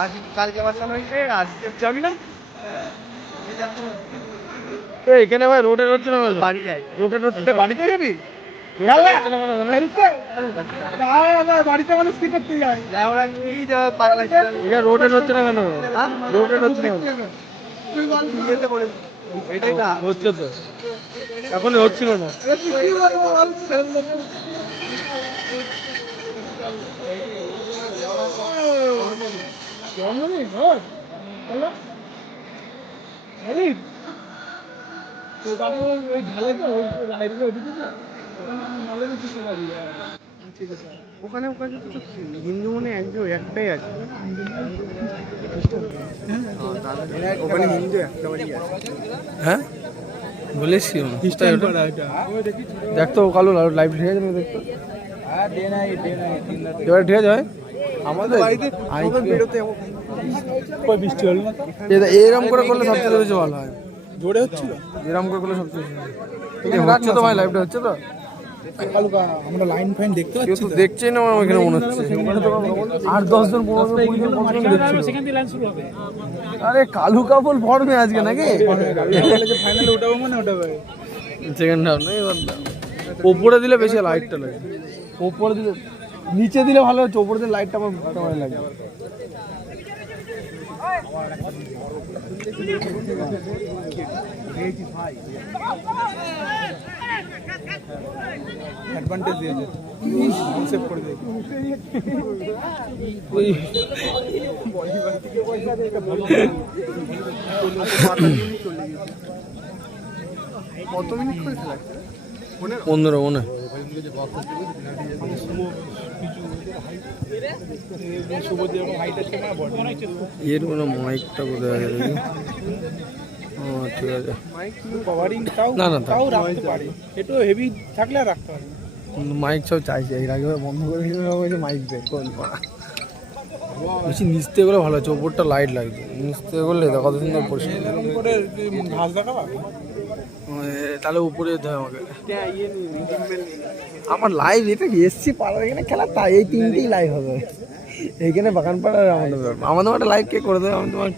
আজ কালকে হয়েছে আজকে যাবি না? এখানে ভাই রোডে হচ্ছে না বাড়ি যাই। রোডে হচ্ছে বাড়িতে যাবি? বাড়িতে মানুষ কি করতে যায়? রোডে হচ্ছে না। কেন হ্যাঁ? রোডে হচ্ছে না কেন? ইয়েতে করে এটাই না হচ্ছে তো এখন হচ্ছিল না ওখানে ওখানে তো হিন্দু মনে একজন একটাই আছে ওখানে হিন্দু আছে হ্যাঁ বলেছি দেখ তো কালো লাইভ ঠিক আছে দেখতো। এবার আছে ভাই আমাদের বাড়িতে বৃষ্টি হলো না এরকম করে করলে সবচেয়ে বেশি ভালো হয়। জোরে হচ্ছিল? এরকম করে করলে সবচেয়ে বেশি ভালো। হচ্ছে তো ভাই লাইভটা হচ্ছে তো? আমরা লাইন ফাইন দেখতে কেউ তো দেখছেই না আমার ওখানে মনে হচ্ছে। আট দশ জন পনেরো জন আরে কালু কাপল ফর্মে আজকে নাকি? ফাইনালে মানে ওঠাবে সেকেন্ড হাফ না এবার ওপরে দিলে বেশি লাইটটা লাগে। ওপরে দিলে নিচে দিলে ভালো হচ্ছে ওপরে দিলে লাইটটা আমার ভালো লাগে। অ্যাডভান্টেজ দিয়েছে। সেভ করে দিয়েছে। কত মিনিট করে খেলা পনেরো মনে এর কোনো মাইকটা কোথায় আছে দেখি। ও ঠিক আছে। না, না, তাও রাখতে পারি। একটু হেভি থাকলে আর রাখতে পারি মাইক সব চাইছে। এর আগে বন্ধ করে দিলে মাইক কোন পাড়া বেশি নিচতে করলে ভালো হচ্ছে ওপরটা লাইট লাগছে নিচতে করলে দেখো কত সুন্দর পরিষ্কার। করে ঘাস দেখাবা? এ, তাহলে উপরে যেতে হয় আমাকে। আমার লাইভ এটা এসছি পাড়ার এখানে খেলা? তাই এই তিনটেই লাইভ হবে। এইখানে বাগান পাড়ার আমাদের ব্যাপার। আমাদের একটা লাইভ কে করে দেবে? আমি তোমার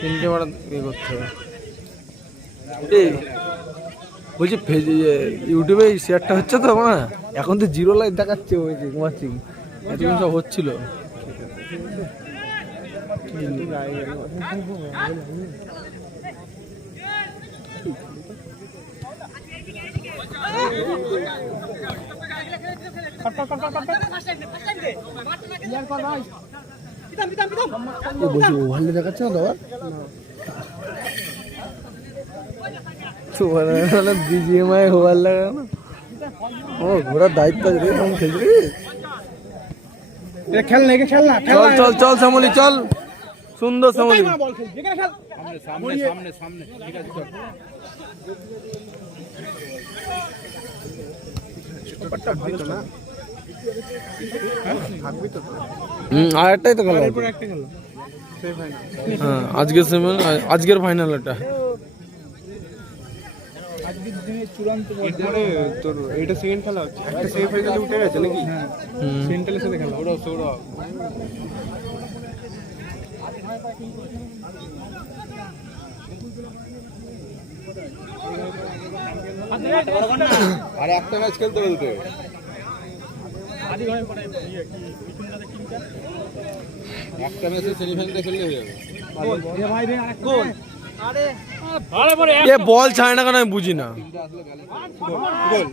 তিনটে পাড়া ইয়ে করতে হবে। বলছি ইউটিউবে শেয়ারটা হচ্ছে তো না এখন তো জিরো লাইভ দেখাচ্ছে ওই যে ঘুমাচ্ছি এতক্ষণ সব হচ্ছিল। বলছি ওভারলে দেখাচ্ছে না তোমার বিজিএমআই ওভার লাগানো ও ঘোরার দায়িত্ব আছে তখন খেলছি খেল না খেল না চল চল চল, শ্যামলি, চল। সুন্দর শ্যামলি। সামনে সামনে সামনে ঠিক আছে হুম আর একটাই তো ফাইনাল হ্যাঁ আজকের সেমি আজকের ফাইনাল এটা। তোর এটা সেকেন্ড খেলা হচ্ছে। একটা সেমি ফাইনালে উঠে গেছে নাকি? হ্যাঁ। সেন্ট্রালের সাথে খেলা। ওরাও সৌরভ। আর একটা ম্যাচ খেলতে বলতে। একটা ম্যাচে সেমিফাইনালটা হয়ে যাবে। এ বল ছাড়ে না কেন আমি বুঝি না। গোল।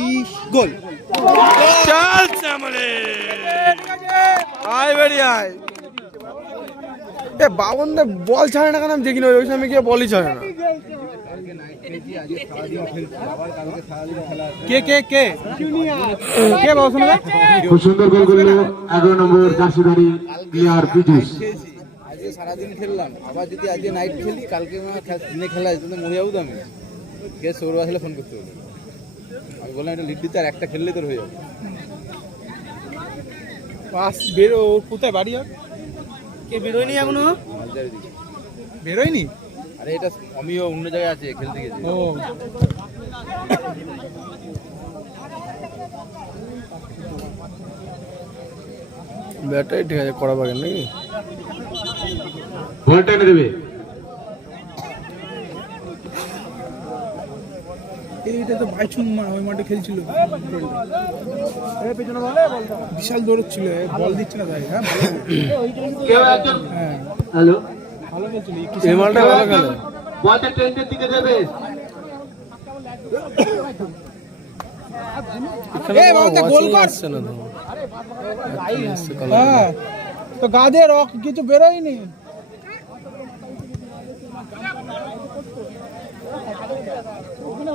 ই গোল। চল শ্যামলি। আয় বেরি আয় এ বাবন দা বল ছাড়ে না কেন আমি দেখি না ওই সময় গিয়ে বলই ছাড়ে না। কে কে কে? কে বাবু শোনা খুব সুন্দর গোল করল এগারো নম্বর কাশিদারি প্লেয়ার পিটিস আজকে সারাদিন খেললাম আবার যদি আজকে নাইট খেলি কালকে দিনে খেলা যেত মরে যাব তো আমি কে সৌরভ আসলে ফোন করতে হবে আমি বললাম এটা লিড দিতে আর একটা খেললে তোর হয়ে যাবে পাস বেরো কোথায় বাড়ি আর? কে বেরোয়নি এখনও? বেরোয়নি? আরে এটা আমিও অন্য জায়গায় আছে খেলতে গেছি। ও। ব্যাটারি ঠিক আছে করা বাগান নাকি? বল এনে দেবে? এইটা তো বাইচুং মা ওই মাঠে খেলছিল। বিশাল দৌড়চ্ছিল বল দিচ্ছে না তাই হ্যাঁ? হ্যাঁ। হ্যালো? ভালো খেলছিল এই মালটা ভালো খেলে। বলটা দিকে দেবে। তো। হ্যাঁ। তো গা দিয়ে রক কিছু বেরোয়নি।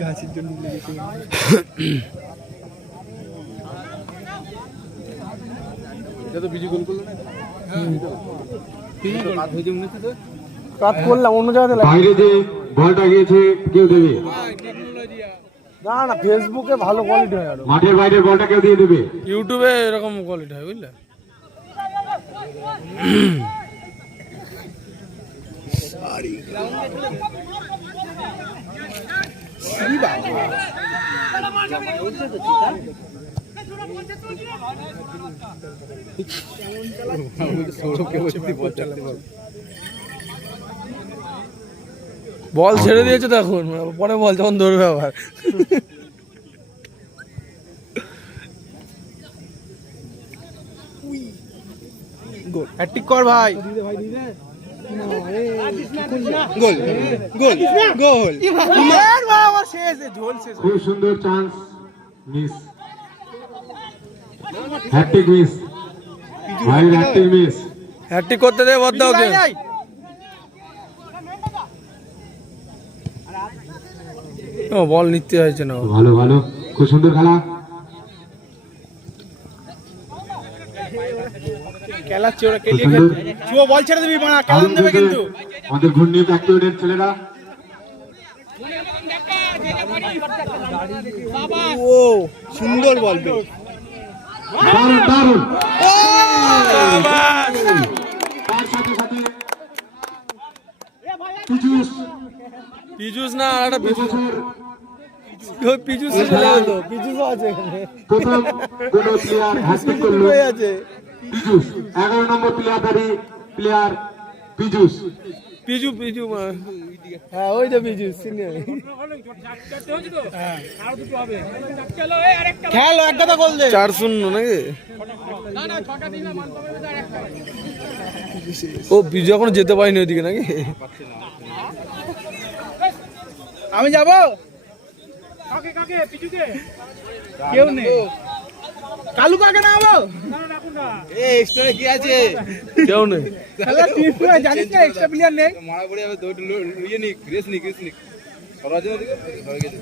গাছের জন্য না? কাজ করলাম অন্য জায়গাতে বাইরে যে বলটা গিয়েছে কেউ দেবে? না না ফেসবুকে ভালো কোয়ালিটি হয় আরও। মাঠের বাইরে বলটা কেউ দিয়ে দেবে? ইউটিউবে এরকম কোয়ালিটি হয় বুঝলে? বল ছেড়ে দিয়েছে তো এখন। পরে বল যখন ধরবে আবার। কর ভাই। গোল গোল গোল। খুব সুন্দর চান্স মিস হ্যাট্রিক মিস ভাই হ্যাট্রিক মিস হ্যাট্রিক করতে দে বদ্ধ ওকে। ও বল নিতে হয়েছে না ভালো ভালো। খুব সুন্দর খেলা। খেলাচ্ছে ওরা কেলিয়ে শুভ বল ছেড়ে দিবি মানা কেমন দেবে কিন্তু। আমাদের ঘূর্ণি অ্যাক্টিভেটেড ছেলেরা। ও সুন্দর বল দারুণ দারুণ। তার সাথে সাথে পিচুস পিজুস না আর একটা পিজুস। ওই পিজুস চলে গেল পিজুসও আছে প্রথম কোন প্লেয়ার হ্যাট্রিক করল। আছে। পিজুস এগারো নম্বর প্লেয়ারধারী প্লেয়ার পিজুস। পিজু পিজু হ্যাঁ ওই যে পিজু সিনিয়র। খেল এক কথা গোল দে। চার শূন্য নাকি? ও পিজু এখনও যেতে পারিনি ওইদিকে নাকি? আমি যাব? কেউ নেই। কালু কাকে না হব এ এক্সট্রা কি আছে? কেউ নেই। খেলা টিম জানিস না এক্সট্রা প্লেয়ার নেই। মারা পড়ে যাবে দৌড় ইয়ে রেস রেস নিক সরাজ দিকে সরে গেছে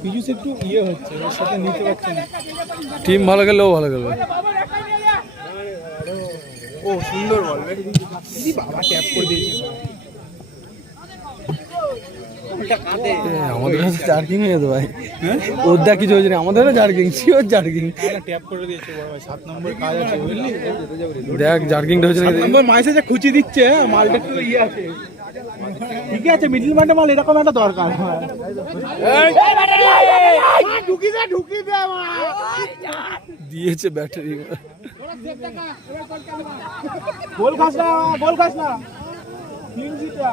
পিজুস একটু ইয়ে হচ্ছে ওর সাথে নিতে পারছে না। টিম ভালো ও ভালো খেলবে। ও সুন্দর বল দিদি বাবা ট্যাপ করে দিয়েছে। আমাদের কাছে জার্কিং হয়ে যেত ভাই। ওর দা কিছু হয়েছে না আমাদেরও জার্কিং শিওর জার্কিং ট্যাপ করে দিয়েছে বড় ভাই সাত নম্বর কাজ আছে বুঝলি? দেখ জার্কিংটা হয়েছে নম্বর মাইসে যে খুচি দিচ্ছে হ্যাঁ, মালটা একটু ইয়ে আছে। ঠিক আছে মিডল মাঠে মাল এরকম একটা দরকার ঢুকি দে ঢুকি দে দিয়েছে ব্যাটারি। গোল খাস না গোল খাস না। ক্লিন জিটা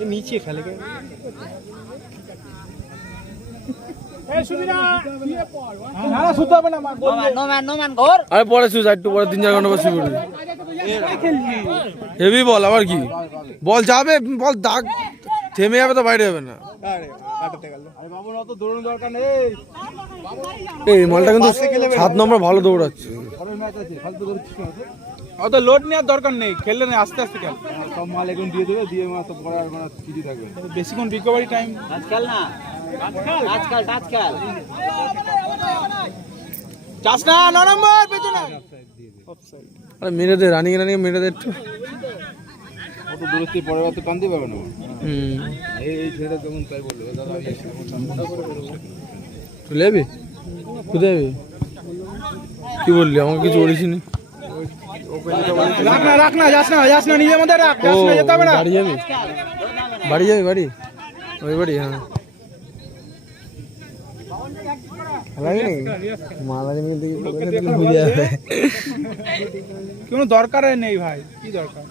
এ নিচে খেলে। আরে পরে শুস একটু পরে তিন চার ঘণ্টা পড়বি হেভি বল আবার কি? বল যাবে বল দাগ থেমে যাবে তো বাইরে যাবে না। আরে কাটাতে গেল আরে বাবু অত দৌড়ানোর দরকার নেই এই মালটা কিন্তু সাত নম্বর ভালো দৌড়াচ্ছে। অত লোড নেওয়ার দরকার নেই খেললে না আস্তে আস্তে খেল। সব মাল এখন দিয়ে দেবে দিয়ে মাস তো পরে আর মানে কিছু থাকবে। বেশিক্ষণ রিকভারি টাইম আজকাল না? আজকাল? আজকাল আজকাল। যাস না ন নম্বর পেছনে। আরে রানিং রানিং মেরে একটু। অত দূরত্বে টানতে পারবে না হুম। এই ছেলেটা তাই বলল দাদা আমি চলে যাবি কোথায় যাবি? কি বললি? আমাকে কিছু বলিস নি রাখ না রাখ না যাস না যাস না নিজের মধ্যে রাখ যাস না যেতে হবে না। বাড়ি যাবি? বাড়ি যাবি বাড়ি? ওই বাড়ি হ্যাঁ। কোনো দরকার নেই ভাই কি দরকার?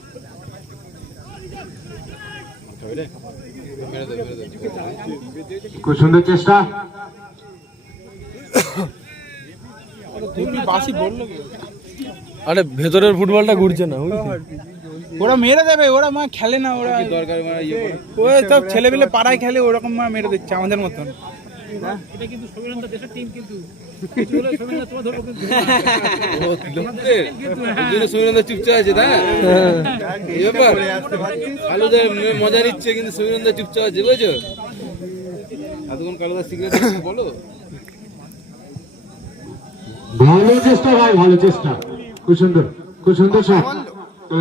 খুব সুন্দর চেষ্টা। তুমি বাসি বলল কি? আরে ভেতরের ফুটবলটা ঘুরছে না ওরা মেরে দেবে ওরা মা খেলে না ওরা দরকার মানে ইয়ে ওই সব ছেলেপিলে পাড়ায় খেলে ওরকম মা মেরে দিচ্ছে আমাদের মতন। ও, লোকদের? ওর জন্য সুমিরন্দা চুপচাপ আছে তাই ব্যাপার। মজা নিচ্ছে কিন্তু সুমিরন্দা চুপচাপ আছে বুঝেছ? এতক্ষণ কালুদা সিগারেট বলো। ভালো চেষ্টা ভাই ভালো চেষ্টা। খুব সুন্দর খুব সুন্দর শট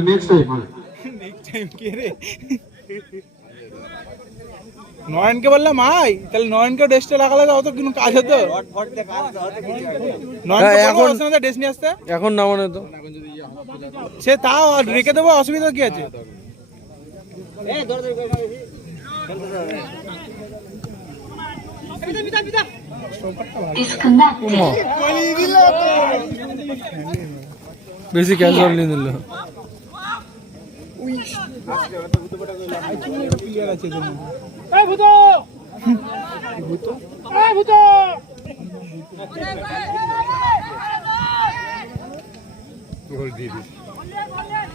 নেক্সট টাইম ভালো নেক্সট টাইম কে রে নয়নকে বললাম আই তাহলে নয়নকে ড্রেসটা লাগালে তো অত কোনো কাজ হতো এখন- ড্রেস নিয়ে আসতে এখন না মানে তো সে তাও আর রেখে দেবো অসুবিধা কি আছে বেশি ক্যাজুয়াল নিয়ে নিল।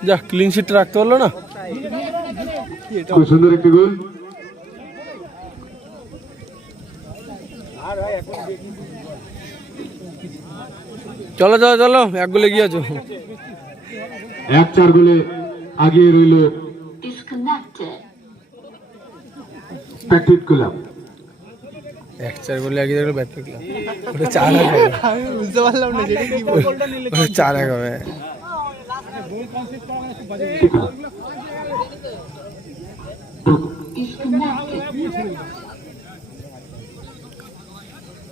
যা ক্লিন শিট রাখতে পারল না খুব সুন্দর একটি গোল চলো চলো চলো এক গোলে গিয়ে আছো। এক চার গোলে আগিয়ে রইল এক চার গোলে আগে দেখল ব্যাট পেকলাম ওটা চার এক বুঝতে পারলাম না যেটা কি ওটা চার এক হবে।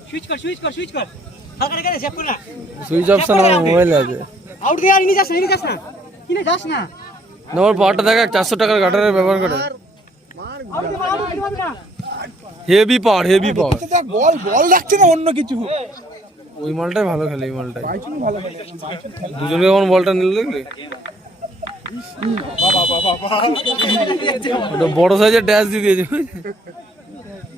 সুইচ কর সুইচ কর সুইচ কর। সুইচ অপশন আমার মোবাইলে আছে। আউট দিয়ে আর ইনি যাস না ইনি যাস না। কিনে যাস না। না ওর পাওয়ারটা দেখা চারশো টাকার গাটারের ব্যবহার করে। হেভি পাওয়ার হেভি পাওয়ার বল বল রাখছে না অন্য কিছু। ওই মালটাই ভালো খেলে এই মালটাই। দুজনে কেমন বলটা নিল দেখলি? বড় সাইজের ড্যাশ দিয়ে দিয়েছে।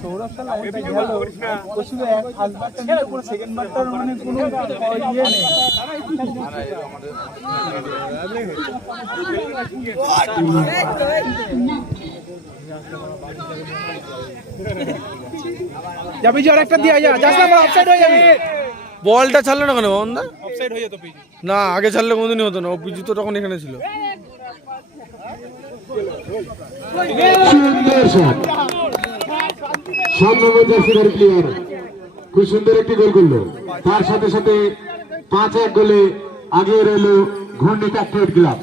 সৌরভ সালা ওটা গেল। ও শুধু এক ফার্স্ট বারটা নিল পুরো সেকেন্ড বারটার মানে কোনো ইয়ে নেই। যাবি যে আরেকটা দিয়ে যা যাস না অফসাইড হয়ে যাবে। বলটা ছাড়লো না কেন বন্ধা অফসাইড হয়ে যেত না আগে ছাড়লে কোনোদিনই হতো না ও পিজু তো তখন এখানে ছিল। সুন্দর শট সাত জার্সিদার প্লেয়ার খুব সুন্দর একটি গোল করল। তার সাথে সাথে পাঁচ এক গোলে আগিয়ে রইল ঘূর্ণি প্যাট্রিক ক্লাব।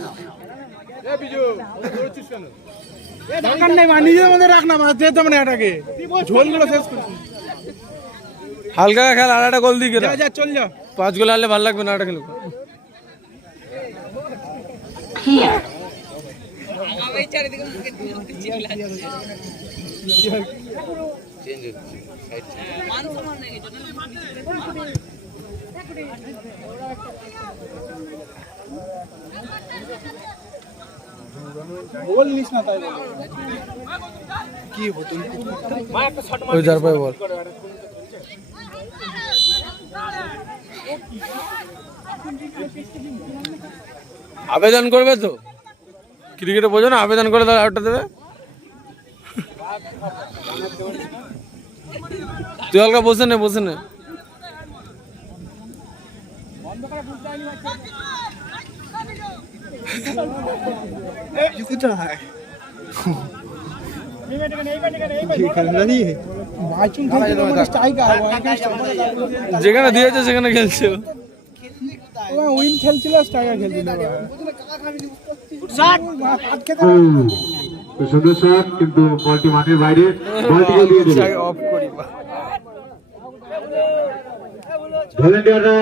দরকার নেই মা নিজের মধ্যে রাখ না যেতে মানে এটাকে। ঝোলগুলো শেষ করছি। হালকা খেল আর একটা গোল দিকে যা যা চল যা। পাঁচ গোল আনলে ভালো লাগবে না একটা খেলব Clear. চেঞ্জ হচ্ছে সাইড গোল নিস না তাই বলে। ওই যার পায়ে বল। আবেদন করবে তো? ক্রিকেটে বোঝো না, আবেদন করে তাহলে আউটটা দেবে। তুই হালকা বসে নে বসে নে। যেখানে দিয়েছে সেখানে খেলছে উইন খেলছিল স্ট্রাইকার খেলছিল সুন্দর শট কিন্তু বলটি মাঠের বাইরে বলটি দিয়ে দেবে ভলেন্টিয়াররা